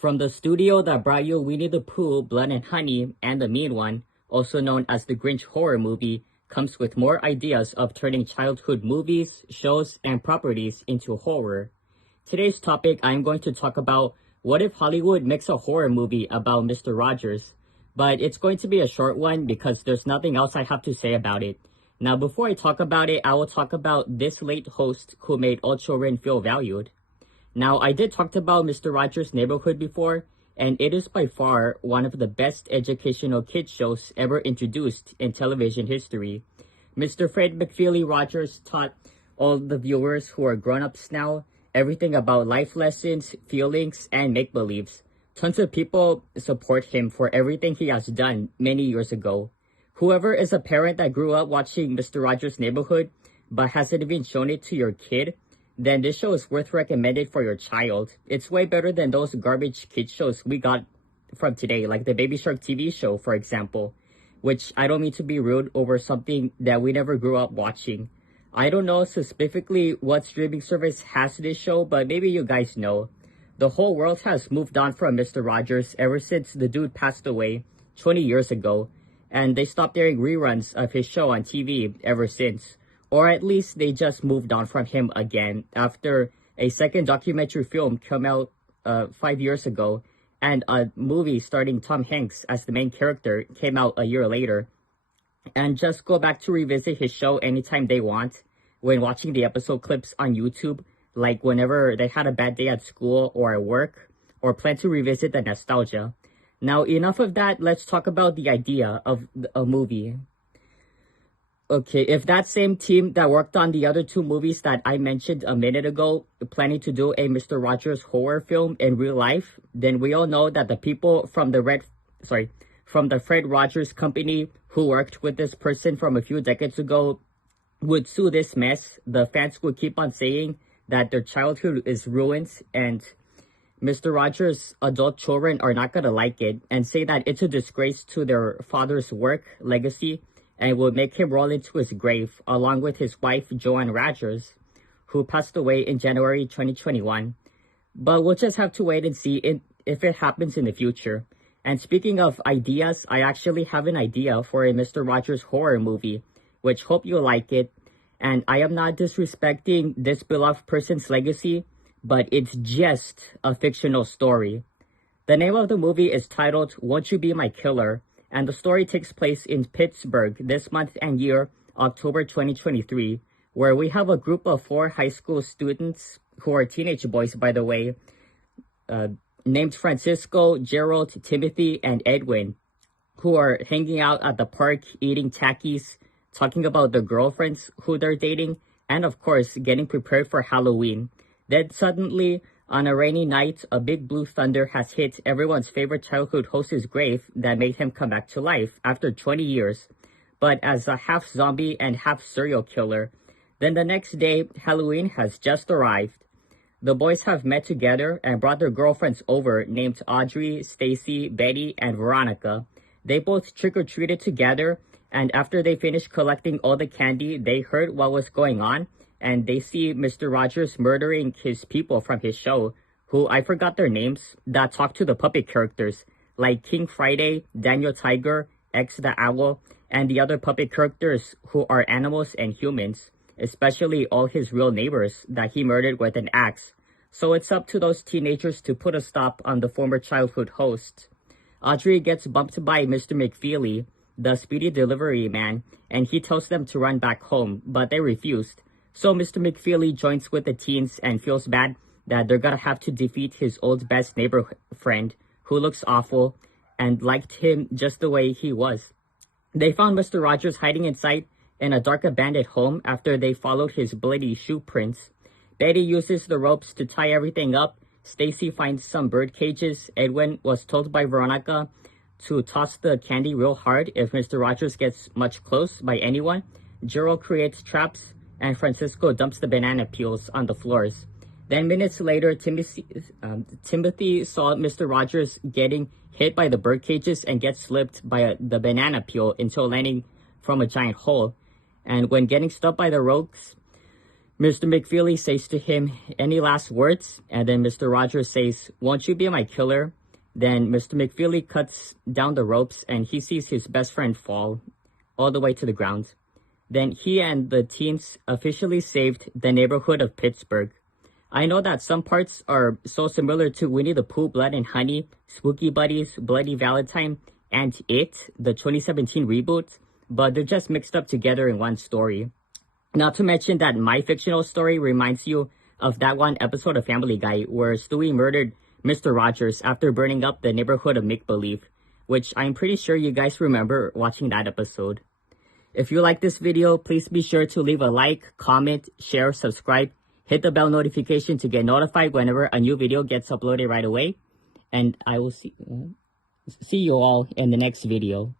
From the studio that brought you Winnie the Pooh, Blood and Honey, and The Mean One, also known as the Grinch horror movie, comes with more ideas of turning childhood movies, shows, and properties into horror. Today's topic, I'm going to talk about what if Hollywood makes a horror movie about Mr. Rogers, but it's going to be a short one because there's nothing else I have to say about it. Now, before I talk about it, I will talk about this late host who made all children feel valued. Now, I did talk about Mr. Rogers' Neighborhood before, and it is by far one of the best educational kids shows ever introduced in television history. Mr. Fred McFeely Rogers taught all the viewers who are grown-ups now everything about life lessons, feelings, and make-believes. Tons of people support him for everything he has done many years ago. Whoever is a parent that grew up watching Mr. Rogers' Neighborhood but hasn't even shown it to your kid, then this show is worth recommended for your child. It's way better than those garbage kid shows we got from today, like the Baby Shark TV show, for example, which I don't mean to be rude over something that we never grew up watching. I don't know specifically what streaming service has this show, but maybe you guys know. The whole world has moved on from Mr. Rogers ever since the dude passed away 20 years ago, and they stopped airing reruns of his show on TV ever since. Or at least they just moved on from him again after a second documentary film came out 5 years ago, and a movie starring Tom Hanks as the main character came out a year later. And just go back to revisit his show anytime they want when watching the episode clips on YouTube, like whenever they had a bad day at school or at work, or plan to revisit the nostalgia. Now, enough of that, let's talk about the idea of a movie. Okay, if that same team that worked on the other two movies that I mentioned a minute ago planning to do a Mr. Rogers horror film in real life, then we all know that the people from the Fred Rogers company who worked with this person from a few decades ago would sue this mess. The fans would keep on saying that their childhood is ruined and Mr. Rogers' adult children are not gonna like it and say that it's a disgrace to their father's work, legacy, and would make him roll into his grave, along with his wife, Joanne Rogers, who passed away in January 2021. But we'll just have to wait and see if it happens in the future. And speaking of ideas, I actually have an idea for a Mr. Rogers horror movie, which hope you like it. And I am not disrespecting this beloved person's legacy, but it's just a fictional story. The name of the movie is titled Won't You Be My Killer? And the story takes place in Pittsburgh this month and year, October 2023, where we have a group of 4 high school students, who are teenage boys, by the way, named Francisco, Gerald, Timothy, and Edwin, who are hanging out at the park, eating Takis, talking about their girlfriends who they're dating, and of course, getting prepared for Halloween. Then suddenly, on a rainy night, a big blue thunder has hit everyone's favorite childhood host's grave that made him come back to life after 20 years, but as a half zombie and half serial killer. Then the next day, Halloween has just arrived. The boys have met together and brought their girlfriends over named Audrey, Stacy, Betty, and Veronica. They both trick-or-treated together, and after they finished collecting all the candy, they heard what was going on, and they see Mr. Rogers murdering his people from his show, who I forgot their names, that talk to the puppet characters, like King Friday, Daniel Tiger, X the Owl, and the other puppet characters who are animals and humans, especially all his real neighbors that he murdered with an axe. So it's up to those teenagers to put a stop on the former childhood host. Audrey gets bumped by Mr. McFeely, the speedy delivery man, and he tells them to run back home, but they refused. So Mr. McFeely joins with the teens and feels bad that they're gonna have to defeat his old best neighbor friend, who looks awful and liked him just the way he was. They found Mr. Rogers hiding inside in a dark abandoned home after they followed his bloody shoe prints. Betty uses the ropes to tie everything up. Stacy finds some bird cages. Edwin was told by Veronica to toss the candy real hard if Mr. Rogers gets much close by anyone. Gerald creates traps, and Francisco dumps the banana peels on the floors. Then minutes later, Timothy saw Mr. Rogers getting hit by the bird cages and gets slipped by the banana peel until landing from a giant hole. And when getting stuck by the ropes, Mr. McFeely says to him, "Any last words?" And then Mr. Rogers says, "Won't you be my killer?" Then Mr. McFeely cuts down the ropes and he sees his best friend fall all the way to the ground. Then he and the teens officially saved the neighborhood of Pittsburgh. I know that some parts are so similar to Winnie the Pooh, Blood and Honey, Spooky Buddies, Bloody Valentine, and It, the 2017 reboot, but they're just mixed up together in one story. Not to mention that my fictional story reminds you of that one episode of Family Guy where Stewie murdered Mr. Rogers after burning up the neighborhood of Make-Believe, which I'm pretty sure you guys remember watching that episode. If you like this video, please be sure to leave a like, comment, share, subscribe, hit the bell notification to get notified whenever a new video gets uploaded right away. And I will see you all in the next video.